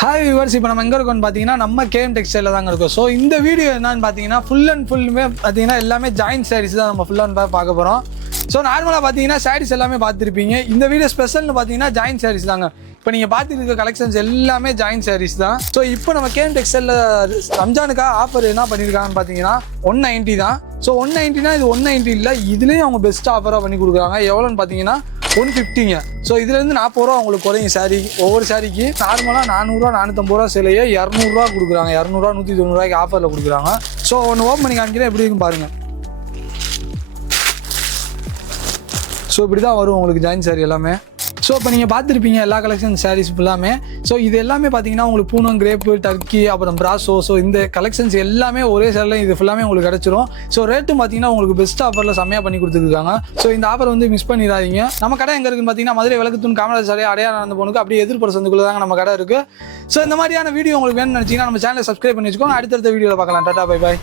Hi viewers, இப்போ நம்ம எங்கே இருக்கோம்னு பார்த்தீங்கன்னா நம்ம கேஎம் டெக்ஸ்டைலில் தாங்க இருக்கோம். ஸோ இந்த வீடியோ என்னன்னு பார்த்தீங்கன்னா ஃபுல் அண்ட் ஃபுல்லுமே பார்த்தீங்கன்னா எல்லாமே ஜாயின்ட் சாரீஸ் தான் நம்ம ஃபுல் அண்ட் பார்க்க போகிறோம். ஸோ நார்மலாக பார்த்தீங்கன்னா சாரீஸ் எல்லாமே பார்த்துருப்பீங்க. இந்த வீடியோ ஸ்பெஷல்னு பார்த்தீங்கன்னா ஜாயின்ட் சாரீஸ் தாங்க. இப்போ நீங்கள் பார்த்துட்டு இருக்க கலெக்ஷன்ஸ் எல்லாமே ஜாயின்ட் சாரீஸ் தான். ஸோ இப்போ நம்ம கேஎம் டெக்ஸ்டைலில் ரம்ஜானுக்காக ஆஃபர் என்ன பண்ணியிருக்காங்கன்னு பார்த்தீங்கன்னா 190 தான். ஸோ 190னா இது 190 இல்லை, இதுலேயும் அவங்க பெஸ்ட் ஆஃபராக பண்ணி கொடுக்குறாங்க. எவ்வளோன்னு பார்த்தீங்கன்னா 150ங்க. ஸோ இதுலேருந்து 40 ரூபா உங்களுக்கு குறையும் சாரீ. ஒவ்வொரு சாரீக்கு நார்மலாக 400 450 ரூபா சிலையே 200 கொடுக்குறாங்க. 200 190 ஆஃபரில் கொடுக்குறாங்க. ஸோ ஒன்று ஓப்பன் பண்ணி காமிக்கிறேன், எப்படி இருக்கும் பாருங்கள். ஸோ இப்படி தான் வரும் உங்களுக்கு ஜாயின் சாரீ எல்லாமே. ஸோ இப்போ நீங்கள் பார்த்துருப்பீங்க எல்லா கலெக்ஷன் சாரீஸ் ஃபுல்லாமே. ஸோ இது எல்லாமே பார்த்தீங்கன்னா உங்களுக்கு பூனம், கிரேப்பு, டர்க்கி, அப்புறம் பிராசோ. ஸோ இந்த கலெக்ஷன்ஸ் எல்லாமே ஒரே சாரில் இது ஃபுல்லாமே உங்களுக்கு கிடச்சிரும். ஸோ ரேட்டும் பார்த்தீங்கன்னா உங்களுக்கு பெஸ்ட் ஆஃபரில் செம்மையாக பண்ணி கொடுத்துருக்காங்க. ஸோ இந்த ஆஃபர் வந்து மிஸ் பண்ணிடாதீங்க. நம்ம கடை எங்கே இருக்குன்னு பார்த்தீங்கன்னா மதுரை விளக்குத்தூண் காமராஜ் சாலை அடையாளம் நடந்து போனுக்கு அப்படியே எதிர்ப்புற சந்துக்குள்ள தாங்க நம்ம கடை இருக்குது. ஸோ இந்த மாதிரியான வீடியோ உங்களுக்கு வேணும்னு நினச்சிங்கன்னா நம்ம சேனலை சப்ஸ்கிரைப் பண்ணி வச்சுக்கோங்க. அடுத்தடுத்த வீடியோவில் பார்க்கலாம். Tata, bye bye.